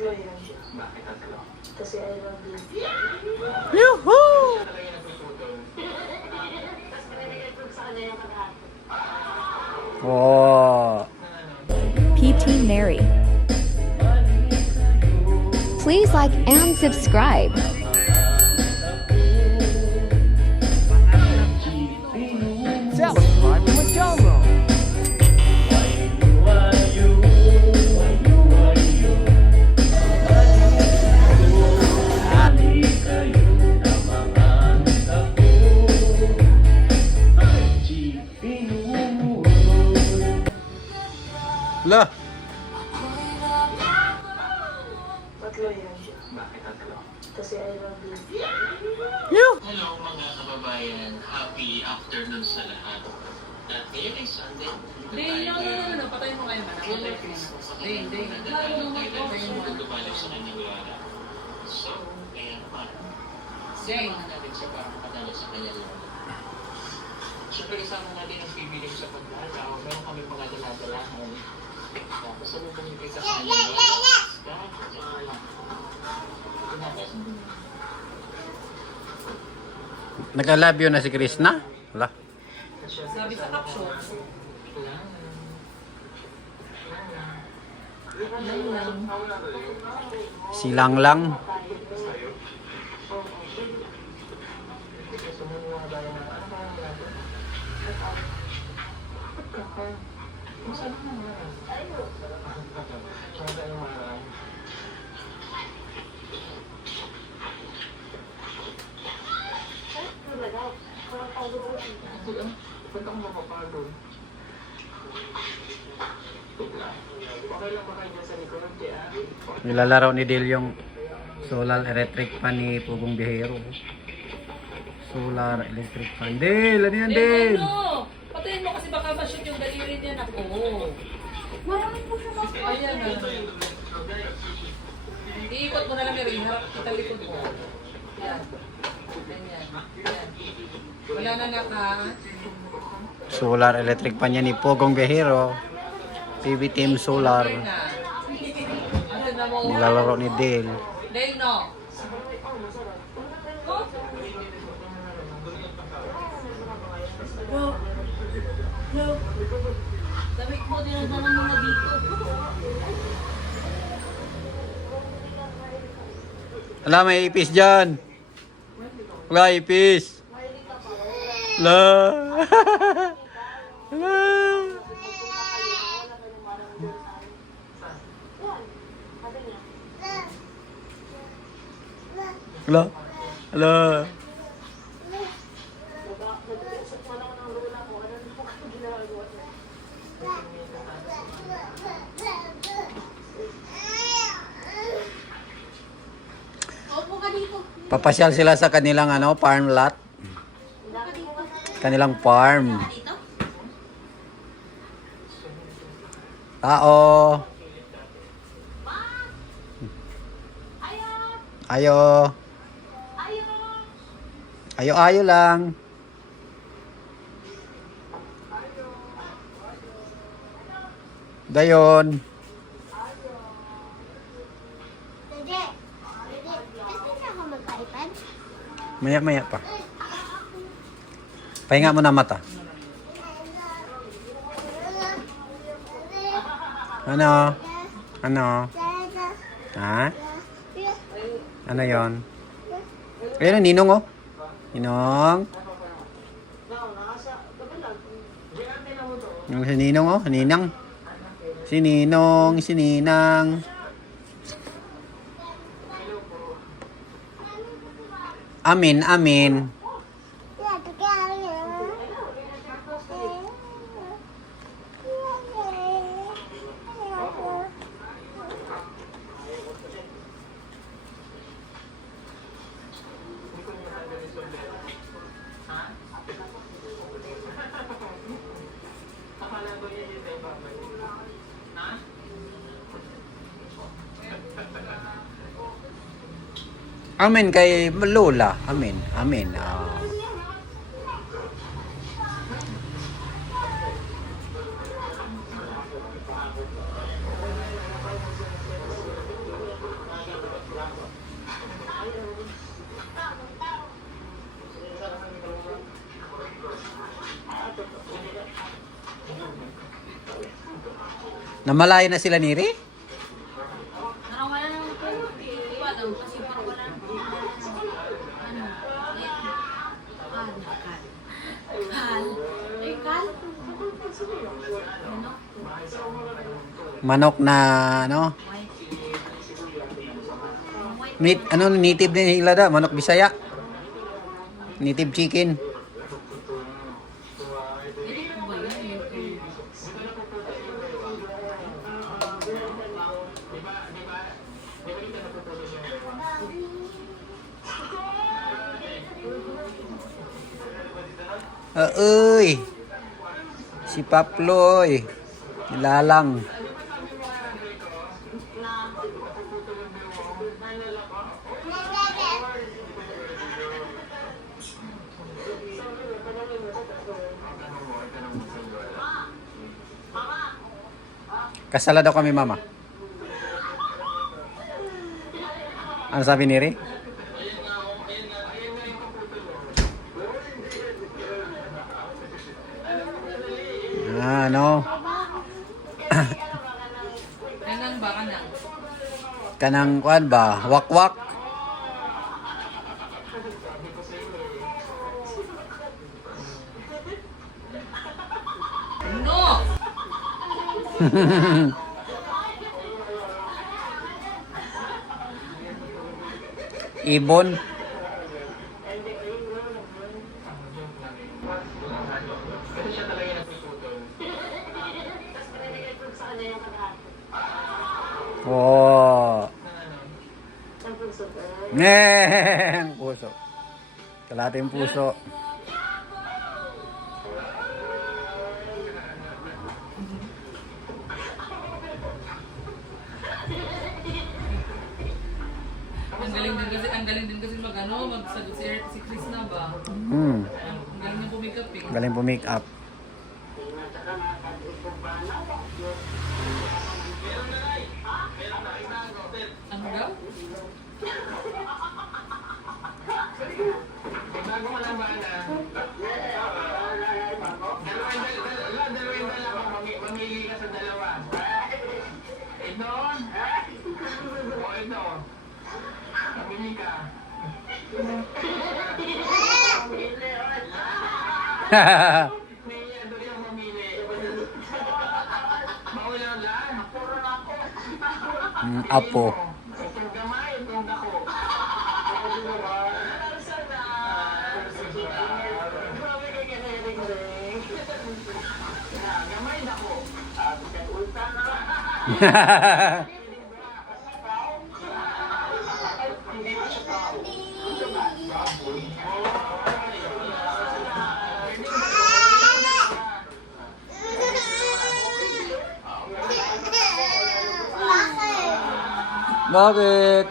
Tatlo yan siya. Bakit tatlo? Kasi I love you. Yuhuu! Talaga yung nagpuputol. Tapos pinanagay ko sa kanya yung kalahati. Wow. PT Mary. Please like and subscribe. Subscribe to my channel. Lah, Tatlo yan siya. Bakit tatlo? Kasi I love you. Hello mga kababayan, happy afternoon sa lahat. At ngayon ay Sunday. No. Patay mo kayo, man. Ding. Dumalaw sa kanyang lara. So, kaya naman. Ding. Samahan natin siya para makadalo sa kanyang lara. Siyempre kasama natin ang pibiling sa pagdalaw. Meron kami mga daladalahan. Tapos salubong niyo kayo sa kanyang lara. Kahit sa lang. nag-love you na si Krishna? Wala. Sabi sa caption. Silang lang. Ba't ako mapapagod? Okay lang ba kayo dyan sa likod? Kaya, Nilalaro ni Dale yung solar electric fan ni Pugong Bihero. Solar electric fan. Dale, ano yan Dale? No! Patayin mo kasi baka ma-shoot yung daliri niya. Ako. Marami po siya kasi. Ayan na. Iikot mo na lang yung harap kita likod mo. Yan. Ganyan. Yan. Wala na naka. Solar electric fan niya ni Pugong Bihero. PB Team Solar. Ano na mo? Nilalaro ni Dale. Dale, no. Damit mo, dinadala mo na dito. Wala, may ipis dyan. Wala, ipis. Wala. Wala. Wala. Wala. Papasyal sila sa kanilang farm lot. Kanilang farm. Tao. Ayo. Ayo lang. Dayon. Maya pa. Pahinga mo na mata. Ano? Ha? Ano yon? Ayun, Ninong oh. Ninong. Yung si Ninong oh. Ninang. Si Ninang. Amin. Amen kay Lola. Amen. Namalayo na sila ni Ri? Parang wala naman po. Paano? Kasi parang wala naman po. Ano? Kal. Ay, kal? Ano? Manok na ano? Native din nila da, manok Bisaya. Native chicken. Hindi po ba yun? Uy. Si Paploy. Nilalang. Kasala daw kami, mama. Ano sabi ni Ri? Ano? Kanang ba? Kanang? Kanang kuan ba? Wakwak. No! Ibon. Kasi siya talaga yung nagpuputol. Tapos pinanagay ko sa kanya yung kalahati. Oh. Ang puso ko. Ang puso. Kalating puso. Ang galing din kasi magsagot si Chris na ba? Hmm. Ang galing niya pumikap eh. Galing po make up. Ano daw? Bago mo lang ba na? Dalawang dalawa. Mamili ka sa dalawa. Ito? O ito? Mamili ka. May ano yung mamili. Maulang lang. Apo. Itong gamay, itong dako. Grabe ka kinahilig ko rin. Gamay, dako. Ulta na. Bakit?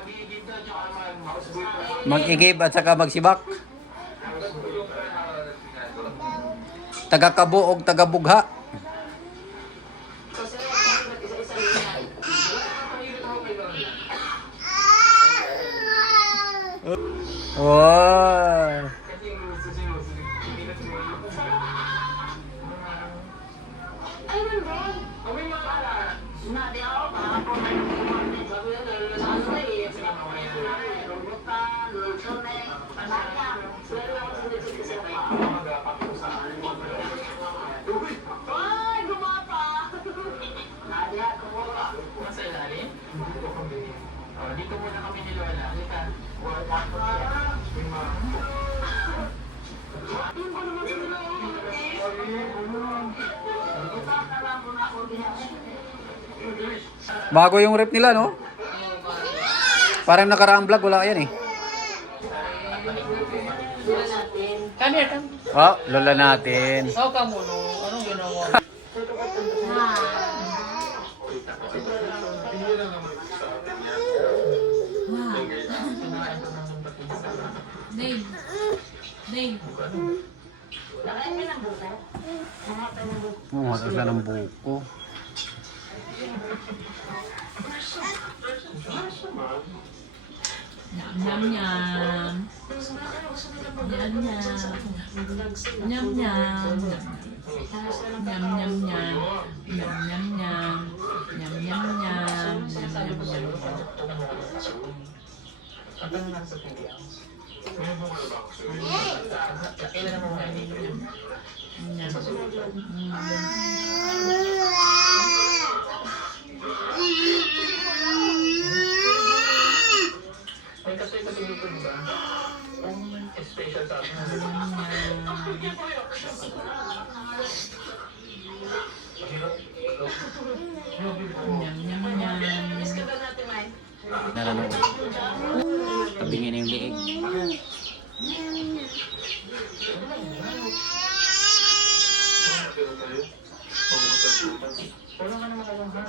Mag-igib at saka magsibak. Taga-kabuog, taga-bugha. Wow. Ay, gumapa! Nadia, kumuha. Nasa ilalim? Dito muna kami ni Lola. Halika. Yung ko naman sila Bago yung rep nila, no? Parang nakaraang vlog, wala yan eh. Come here, come. Oh, lola natin. Oh, come on. Anong ginawa? Name. Name. Lakayan ka ng buka. Mamatay ng buka. Oh, sila ng buko. Nyam nyam. Nyam nyam. Nyam nyam. Nyam nyam nyam. Nyam May kasi dito, di ba? Ang special sa akin. Nalanood. Tabingin na yung liig. Wala ka naman alam ha.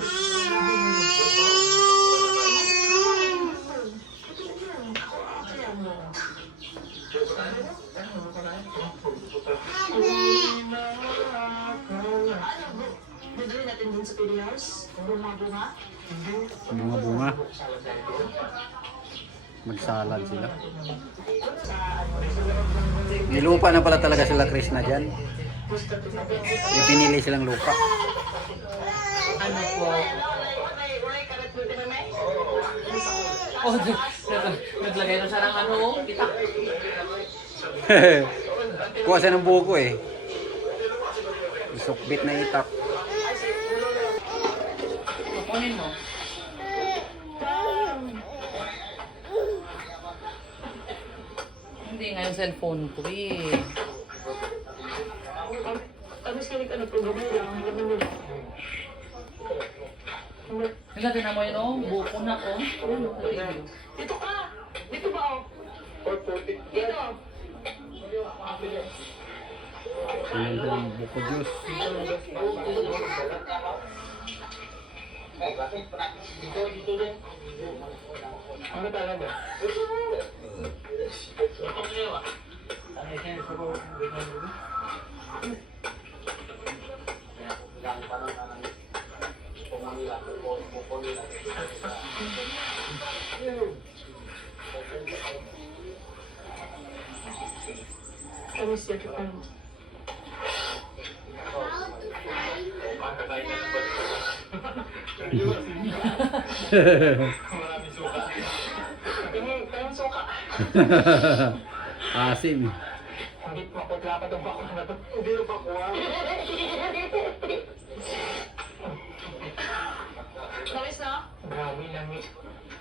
Bibili natin din sa Pilios. Bunga-bunga. Mga bunga. Magsalad sila. Nilupa na pala talaga sila Chris na dyan. May pinili silang lupa. Ano po? Oh, naglagay na siya ng ano, kita. Kuha siya ng buko eh. Sukbit na itak. Kukunin mo. Hindi nga yung cellphone ko eh. Nilagay na mo yun oh, buko na ko. Ano ka tingin? Dito ka! Dito ba oh? Dito! Ayan ba yung buko juice? Ano talaga? Kami siya kita. Asim. Hindi makutla pa itong bako na ito. Hindi yung bako ah. Nawis na? Grabe lami.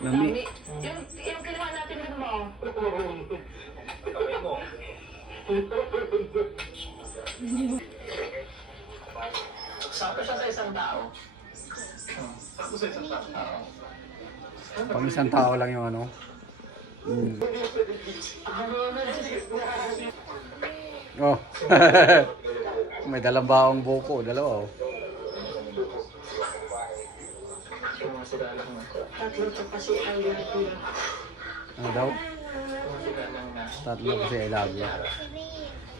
Lami. Yung kinuha natin din mo. Sakto siya sa isang tao. Sakto sa isang tao. Pang isang tao lang yung ano. Oh. May dalang baong buko. Dalawa oh. Sumasira lang na. Tatlo to kasi ang ginagawa. Ano daw? Sumasira lang na. Tatlo kasi I love you.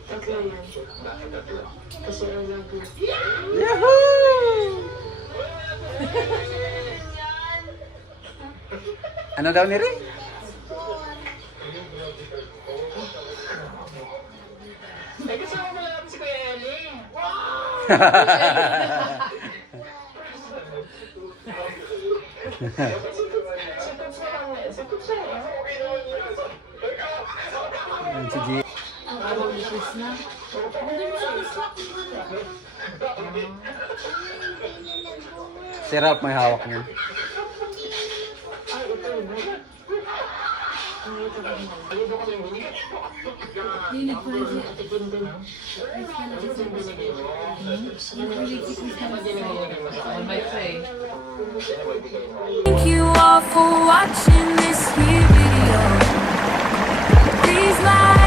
Tatlo yan. Bakit tatlo? Kasi I love you. Yahoo! Ano daw ni Ray? Eh, kasama mo lang si Kuya Ellie. Si G. Ang araw ni Chris na. Si Ralph may hawak niya. Ay, ito yun. Ay, ito ba naman? Dito ko yung binigay. Hindi pa rin. Atikin din. Ito yung binigay. On my tray. Thank you all for watching this here video. Please like